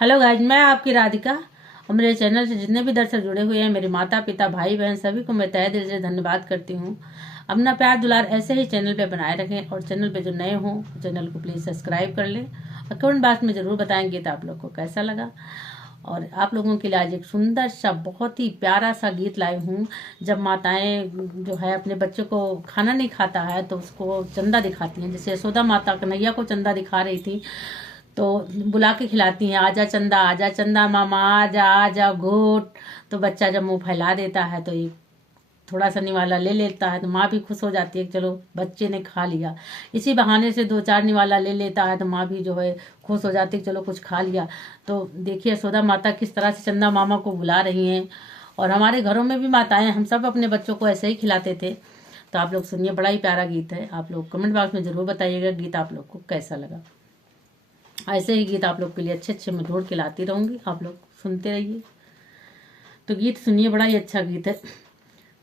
Hello guys, मैं आपकी राधिका और मेरे चैनल से जितने भी दर्शक जुड़े हुए हैं, मेरे माता पिता भाई बहन सभी को मैं तहे दिल से धन्यवाद करती हूँ। अपना प्यार दुलार ऐसे ही चैनल पे बनाए रखें और चैनल पे जो नए हों चैनल को प्लीज़ सब्सक्राइब कर लें और कमेंट बॉक्स में ज़रूर बताएंगे तो आप लोग को कैसा लगा। और आप लोगों के लिए आज एक सुंदर सा बहुत ही प्यारा सा गीत लाई हूँ। जब माताएं जो है अपने बच्चों को खाना नहीं खाता है तो उसको चंदा दिखाती हैं। जैसे यशोदा माता कन्हैया को चंदा दिखा रही थी तो बुला के खिलाती हैं, आजा चंदा मामा आजा आजा घोट। तो बच्चा जब मुंह फैला देता है तो एक थोड़ा सा निवाला ले लेता है तो माँ भी खुश हो जाती है कि चलो बच्चे ने खा लिया। इसी बहाने से 2-4 निवाला ले लेता है तो माँ भी जो है खुश हो जाती है कि चलो कुछ खा लिया। तो देखिए यशोदा माता किस तरह से चंदा मामा को बुला रही हैं। और हमारे घरों में भी माताएं, हम सब अपने बच्चों को ऐसे ही खिलाते थे। तो आप लोग सुनिए, बड़ा ही प्यारा गीत है। आप लोग कमेंट बॉक्स में ज़रूर बताइएगा गीत आप लोग को कैसा लगा। ऐसे ही गीत आप लोग के लिए अच्छे अच्छे मैं ढूंढ के लाती रहूंगी, आप लोग सुनते रहिए। तो गीत सुनिए, बड़ा ही अच्छा गीत है।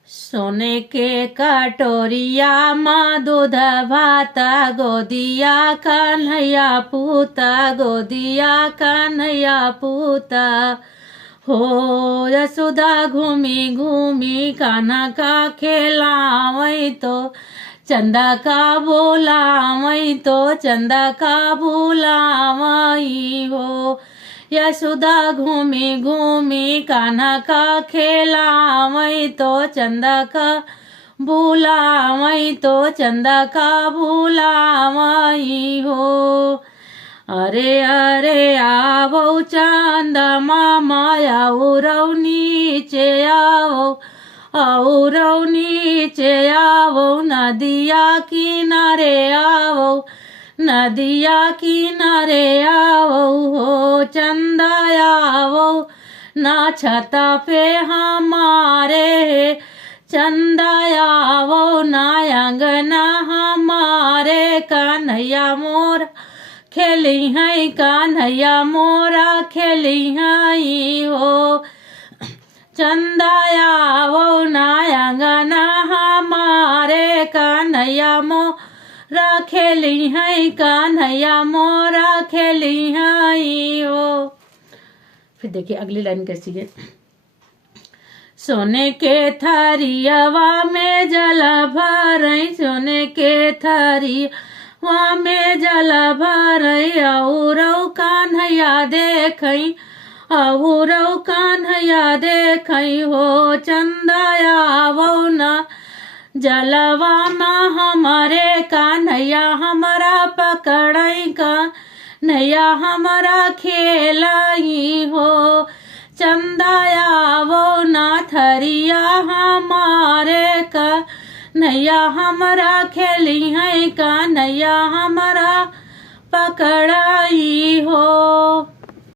सोने के कटोरिया माँ दूध भात गोदिया कन्हैया पूता गोदिया कन्हैया पूता हो। यशोदा घूमी घूमी कान्हा का खेलावई तो चंदा का बोलावई तो चंदा का बोलावई हो। यशोदा घूमी घूमी कान्हा का खेलावई तो चंदा का बुलावई तो चंदा का बुलावई हो। अरे अरे आवो चंदा मामा आओ नीचे आओ आओ नीचे आओ नदिया किनारे आओ नदिया किनारे आओ हो। चंदा आओ ना छता पे हमारे चंदा आओ ना अंगना हमारे। कान्हैया मोरा खेली है कान्हैया मोरा खेली है हो। चंदा आओ ना अंगना हमारे कान्हैया मोरा खेली है कान्हैया मोरा खेली है हो। फिर देखिए अगली लाइन कैसी है। सोने के थरियावा में जल भरई सोने के थरियावा में जल भरई औरौ कान्हैया देखई औरौ कान्हैया देखई हो। चंदा आवो ना जलवा में हमारे कान्हैया हमारा पकड़ई कान्हैया हमारा खेलाई हो। चंदा आवो ना थरिया हमारे कान्हैया हमारा खेली है कान्हैया हमारा पकड़ाई हो।